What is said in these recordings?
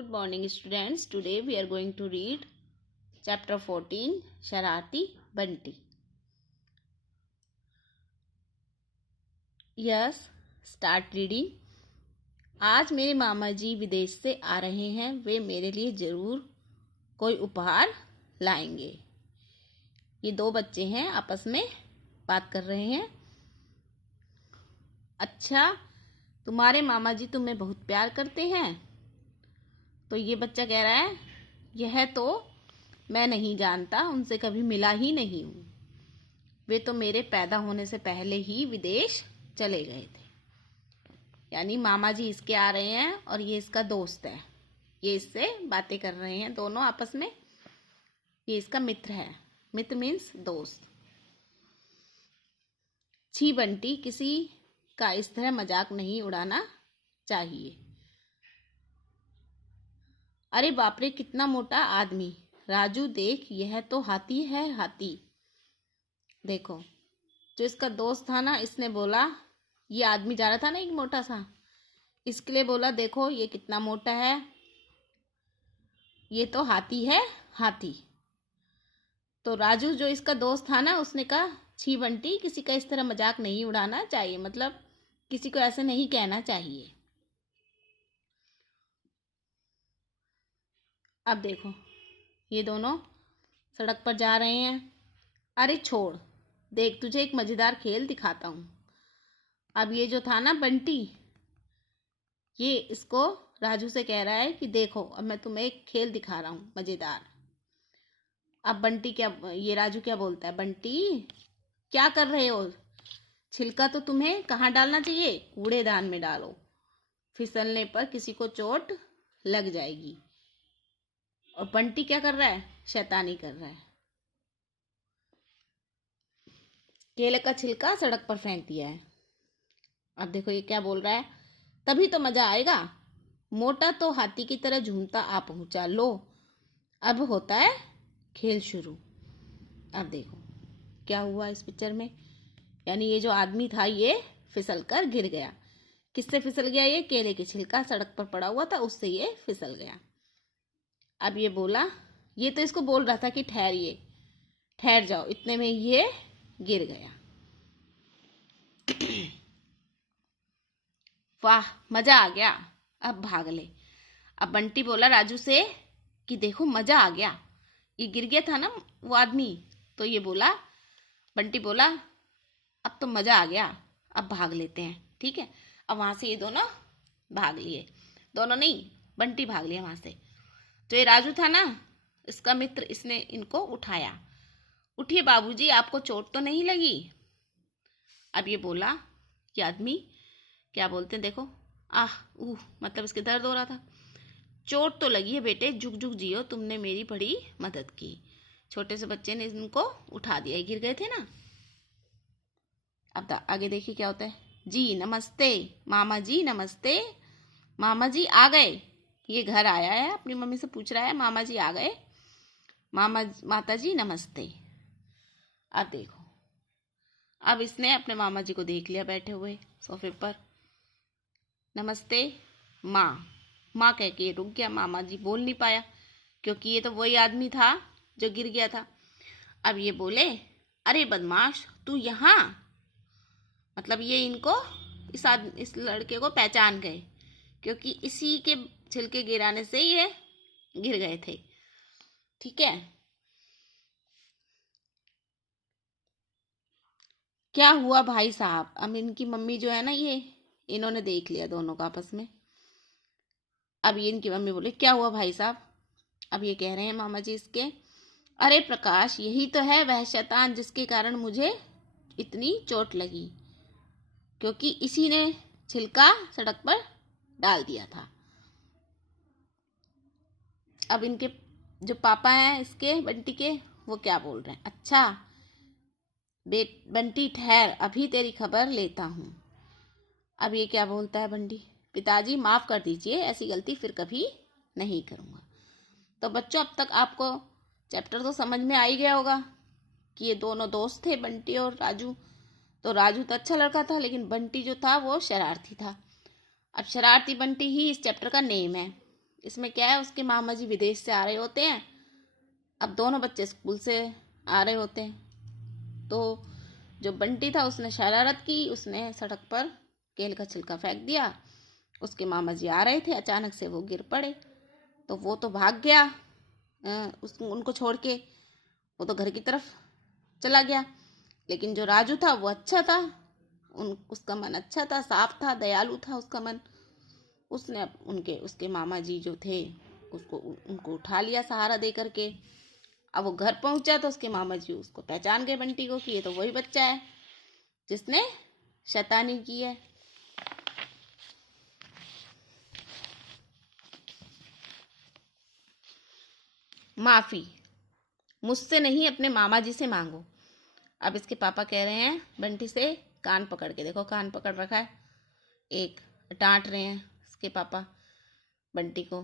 Good morning, students. Today we are going to read chapter 14, Shararti Bunty. Yes, start reading. आज मेरे मामा जी विदेश से आ रहे हैं। वे मेरे लिए ज़रूर कोई उपहार लाएंगे। ये दो बच्चे हैं, आपस में बात कर रहे हैं। अच्छा, तुम्हारे मामा जी तुम्हें बहुत प्यार करते हैं? तो ये बच्चा कह रहा है, यह तो मैं नहीं जानता, उनसे कभी मिला ही नहीं हूँ। वे तो मेरे पैदा होने से पहले ही विदेश चले गए थे। यानी मामा जी इसके आ रहे हैं और ये इसका दोस्त है। ये इससे बातें कर रहे हैं दोनों आपस में। ये इसका मित्र है। मित्र मीन्स दोस्त। छी बंटी, किसी का इस तरह मजाक नहीं उड़ाना चाहिए। अरे बाप रे, कितना मोटा आदमी। राजू देख, यह तो हाथी है, हाथी। देखो, जो इसका दोस्त था ना, इसने बोला, ये आदमी जा रहा था ना एक मोटा सा, इसके लिए बोला देखो ये कितना मोटा है, ये तो हाथी है, हाथी। तो राजू जो इसका दोस्त था ना, उसने कहा छी बंटी, किसी का इस तरह मजाक नहीं उड़ाना चाहिए। मतलब किसी को ऐसे नहीं कहना चाहिए। अब देखो, ये दोनों सड़क पर जा रहे हैं। अरे छोड़, देख तुझे एक मज़ेदार खेल दिखाता हूँ। अब ये जो था ना बंटी, ये इसको राजू से कह रहा है कि देखो अब मैं तुम्हें एक खेल दिखा रहा हूँ मज़ेदार। अब बंटी क्या, ये राजू क्या बोलता है, बंटी क्या कर रहे हो? छिलका तो तुम्हें कहाँ डालना चाहिए? कूड़ेदान में डालो। फिसलने पर किसी को चोट लग जाएगी। और बंटी क्या कर रहा है? शैतानी कर रहा है। केले का छिलका सड़क पर फेंक दिया है। अब देखो ये क्या बोल रहा है, तभी तो मजा आएगा। मोटा तो हाथी की तरह झूमता आ पहुंचा। लो, अब होता है खेल शुरू। अब देखो क्या हुआ इस पिक्चर में। यानी ये जो आदमी था ये फिसल कर गिर गया। किससे फिसल गया? ये केले के छिलका सड़क पर पड़ा हुआ था, उससे ये फिसल गया। अब ये बोला, ये तो इसको बोल रहा था कि ठहरिए, ठहर जाओ, इतने में ये गिर गया। वाह, मजा आ गया, अब भाग ले। अब बंटी बोला राजू से कि देखो मजा आ गया, ये गिर गया था ना वो आदमी। तो ये बोला, बंटी बोला अब तो मजा आ गया, अब भाग लेते हैं। ठीक है, अब वहां से ये दोनों भाग लिए। दोनों नहीं, बंटी भाग लिया वहां से। जो ये राजू था ना, इसका मित्र, इसने इनको उठाया। उठिए बाबूजी, आपको चोट तो नहीं लगी? अब ये बोला, ये आदमी क्या बोलते हैं देखो, मतलब इसके दर्द हो रहा था। चोट तो लगी है बेटे, झुक झुक जियो, तुमने मेरी बड़ी मदद की। छोटे से बच्चे ने इनको उठा दिया, गिर गए थे ना। अब आगे देखिए क्या होता है। जी नमस्ते मामा जी, नमस्ते मामा जी आ गए। ये घर आया है, अपनी मम्मी से पूछ रहा है मामा जी आ गए? माता जी नमस्ते। अब देखो, अब इसने अपने मामा जी को देख लिया बैठे हुए सोफे पर। नमस्ते माँ, माँ कह के रुक गया। मामा जी बोल नहीं पाया क्योंकि ये तो वही आदमी था जो गिर गया था। अब ये बोले, अरे बदमाश तू यहाँ। मतलब ये इनको इस लड़के को पहचान गए क्योंकि इसी के छिलके गिराने से ये गिर गए थे। ठीक है, क्या हुआ भाई साहब? अब इनकी मम्मी जो है ना, ये इन्होंने देख लिया दोनों का आपस में। अब ये इनकी मम्मी बोले, क्या हुआ भाई साहब? अब ये कह रहे हैं मामा जी इसके, अरे प्रकाश, यही तो है वह शैतान जिसके कारण मुझे इतनी चोट लगी, क्योंकि इसी ने छिलका सड़क पर डाल दिया था। अब इनके जो पापा हैं इसके बंटी के, वो क्या बोल रहे हैं, अच्छा बंटी ठहर, अभी तेरी खबर लेता हूँ। अब ये क्या बोलता है बंटी, पिताजी माफ कर दीजिए, ऐसी गलती फिर कभी नहीं करूँगा। तो बच्चों, अब तक आपको चैप्टर तो समझ में आ ही गया होगा कि ये दोनों दोस्त थे, बंटी और राजू। तो राजू तो अच्छा लड़का था, लेकिन बंटी जो था वो शरारती था। अब शरारती बंटी ही इस चैप्टर का नेम है। इसमें क्या है, उसके मामा जी विदेश से आ रहे होते हैं। अब दोनों बच्चे स्कूल से आ रहे होते हैं, तो जो बंटी था उसने शरारत की, उसने सड़क पर केले का छिलका फेंक दिया। उसके मामा जी आ रहे थे, अचानक से वो गिर पड़े, तो वो तो भाग गया उनको छोड़ के, वो तो घर की तरफ चला गया। लेकिन जो राजू था वो अच्छा था, उसका मन अच्छा था, साफ था, दयालु था उसका मन। उसने उसके मामा जी जो थे उनको उठा लिया सहारा दे करके। अब वो घर पहुंचा तो उसके मामा जी उसको पहचान गए, बंटी को, कि ये तो वही बच्चा है जिसने शैतानी की है। माफी मुझसे नहीं, अपने मामा जी से मांगो। अब इसके पापा कह रहे हैं बंटी से, कान पकड़ के देखो, कान पकड़ रखा है, एक डांट रहे हैं इसके पापा बंटी को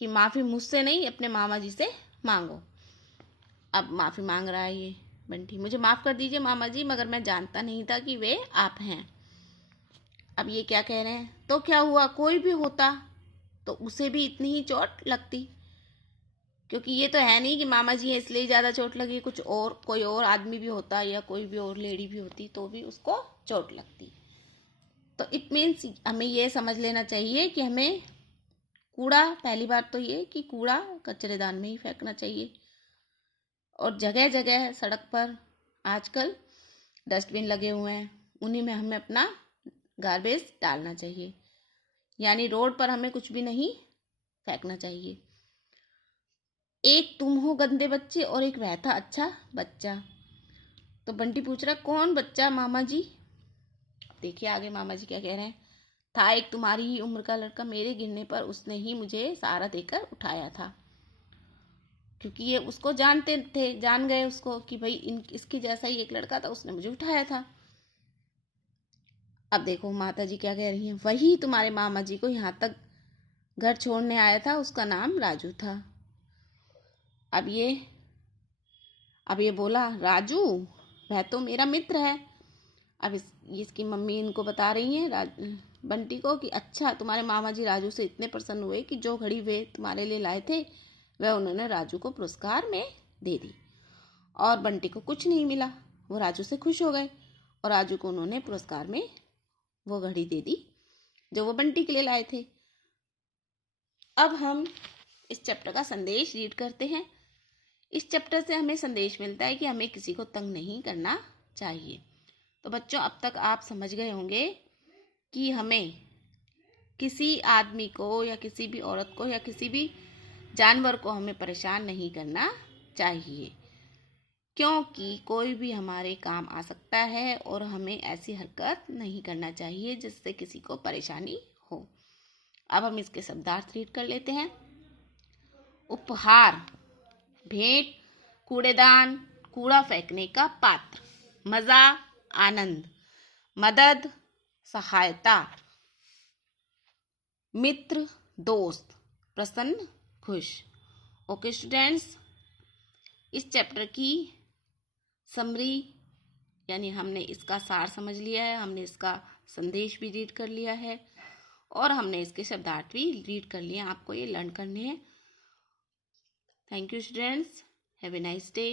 कि माफी मुझसे नहीं, अपने मामा जी से मांगो। अब माफी मांग रहा है ये बंटी, मुझे माफ कर दीजिए मामा जी, मगर मैं जानता नहीं था कि वे आप हैं। अब ये क्या कह रहे हैं, तो क्या हुआ, कोई भी होता तो उसे भी इतनी ही चोट लगती, क्योंकि ये तो है नहीं कि मामा जी हैं इसलिए ज़्यादा चोट लगी, कुछ और कोई और आदमी भी होता या कोई भी और लेडी भी होती तो भी उसको चोट लगती। तो इट मीन्स हमें ये समझ लेना चाहिए कि हमें कूड़ा, पहली बात तो ये कि कूड़ा कचरेदान में ही फेंकना चाहिए, और जगह जगह सड़क पर आजकल डस्टबिन लगे हुए हैं, उन्हीं में हमें अपना गार्बेज डालना चाहिए, यानी रोड पर हमें कुछ भी नहीं फेंकना चाहिए। एक तुम हो गंदे बच्चे और एक वह था अच्छा बच्चा। तो बंटी पूछ रहा, कौन बच्चा मामा जी? देखिए आगे मामा जी क्या कह रहे हैं, था एक तुम्हारी ही उम्र का लड़का, मेरे गिरने पर उसने ही मुझे सहारा देकर उठाया था, क्योंकि ये उसको जानते थे, जान गए उसको कि भाई इसके जैसा ही एक लड़का था, उसने मुझे उठाया था। अब देखो माता जी क्या कह रही हैं, वही तुम्हारे मामा जी को यहाँ तक घर छोड़ने आया था, उसका नाम राजू था। अब ये बोला, राजू वह तो मेरा मित्र है। अब इसकी मम्मी इनको बता रही हैं बंटी को कि अच्छा, तुम्हारे मामा जी राजू से इतने प्रसन्न हुए कि जो घड़ी वे तुम्हारे लिए लाए थे वह उन्होंने राजू को पुरस्कार में दे दी, और बंटी को कुछ नहीं मिला। वो राजू से खुश हो गए और राजू को उन्होंने पुरस्कार में वो घड़ी दे दी जो वो बंटी के लिए लाए थे। अब हम इस चैप्टर का संदेश रीड करते हैं। इस चैप्टर से हमें संदेश मिलता है कि हमें किसी को तंग नहीं करना चाहिए। तो बच्चों, अब तक आप समझ गए होंगे कि हमें किसी आदमी को या किसी भी औरत को या किसी भी जानवर को हमें परेशान नहीं करना चाहिए, क्योंकि कोई भी हमारे काम आ सकता है और हमें ऐसी हरकत नहीं करना चाहिए जिससे किसी को परेशानी हो। अब हम इसके शब्दार्थ रीड कर लेते हैं। उपहार, भेंट, कूड़ेदान, कूड़ा फेंकने का पात्र, मजा, आनंद, मदद, सहायता, मित्र, दोस्त, प्रसन्न, खुश। ओके स्टूडेंट्स, इस चैप्टर की समरी यानी हमने इसका सार समझ लिया है, हमने इसका संदेश भी रीड कर लिया है और हमने इसके शब्दार्थ भी रीड कर लिए हैं। आपको ये लर्न करने हैं। Thank you students, have a nice day.